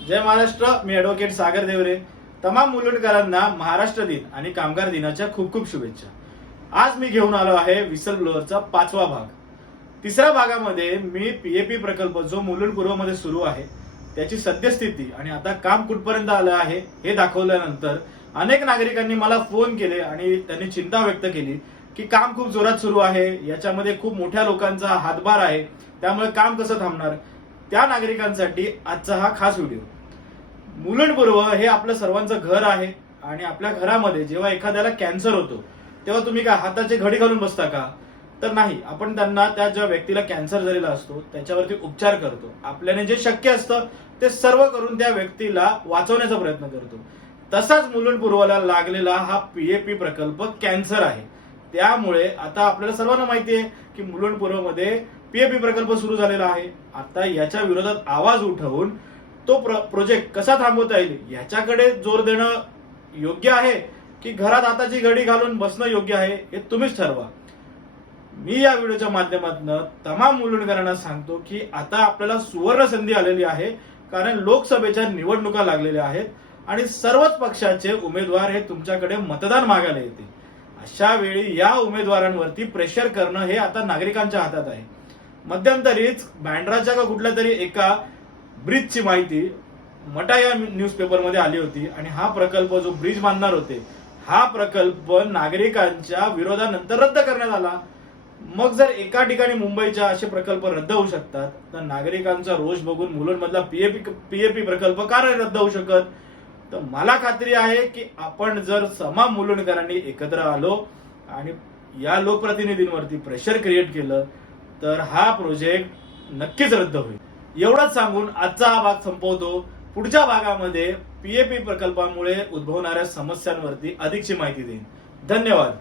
जय महाराष्ट्र. मी advocate सागर देवरे. तमाम मुलुंडकरांना महाराष्ट्र दिन आणि कामगार दिनाच्या खूप खूप शुभेच्छा. आज मी घेऊन आलो आहे विसल ब्लोअरचा 5वा भाग. तिसऱ्या भागामध्ये मी पीएपी प्रकल्प जो मुलुंड पूर्वमध्ये सुरू आहे त्याची सद्यस्थिती आणि आता काम कुठपर्यंत आलं आहे हे दाखवल्यानंतर अनेक नागरिकांनी मला फोन केले आणि त्यांनी चिंता व्यक्त केली की काम खूप जोरात सुरू आहे, याच्यामध्ये खूप मोठ्या लोकांचा हातभार आहे, त्यामुळे काम कसं थांबणार. त्या नागरिकांसाठी आजचा हा खास व्हिडिओ. मुलुंड पूर्व हे आपलं सर्वांचं घर आहे आणि आपल्या घरामध्ये जेव्हा एखाद्याला कॅन्सर होतो तेव्हा तुम्ही काय हाताची घडी घालून बसता का? तर नाही. आपण त्यांना त्या ज्या व्यक्तीला कॅन्सर झालेला असतो त्याच्यावरती उपचार करतो. आपल्याने जे शक्य असतं ते सर्व करून त्या व्यक्तीला वाचवण्याचा प्रयत्न करतो. तसाच मुलुंड पूर्वला लागलेला हा पीएपी प्रकल्प कॅन्सर आहे. त्यामुळे आता आपल्याला सर्वांना माहिती आहे की मुलुंड पूर्वमध्ये पीएपी प्रकल्प सुरू झालेला आहे. आता याच्या विरोधात आवाज उठवून तो प्रोजेक्ट कसा थांबवता येईल याच्याकडे जोर देणं योग्य आहे की घरात आताची घडी घालून बसणं योग्य आहे हे तुम्हीच ठरवा. मी या व्हिडिओच्या माध्यमातून तमाम मुलुंडकरांना सांगतो की आता आपल्याला सुवर्ण संधी आलेली आहे, कारण लोकसभेच्या निवडणुका लागलेल्या आहेत आणि सर्वच पक्षाचे उमेदवार हे तुमच्याकडे मतदान मागायला येतील. अशा वेळी या उमेदवारांवरती प्रेशर करणं हे आता नागरिकांच्या हातात आहे. मध्यंतरीच बँड्राच्या का कुठल्या तरी एका ब्रिजची माहिती मटा या न्यूजपेपरमध्ये आली होती आणि हा प्रकल्प जो ब्रिज बांधणार होते हा प्रकल्प नागरिकांच्या विरोधानंतर रद्द करण्यात आला. मग जर एका ठिकाणी मुंबईच्या असे प्रकल्प रद्द होऊ शकतात तर नागरिकांचा रोष बघून मुलुंड मधला पीएपी प्रकल्प का रद्द होऊ शकत? तर मला खात्री आहे की आपण जर तमाम मुलुंडकरांनी एकत्र आलो आणि या लोकप्रतिनिधींवरती प्रेशर क्रिएट केलं तर हा प्रोजेक्ट नक्कीच रद्द होईल. एवढंच सांगून आजचा हा भाग संपवतो. पुढच्या भागामध्ये पीएपी प्रकल्पामुळे उद्भवणाऱ्या समस्यांवरती अधिकची माहिती देईन. धन्यवाद.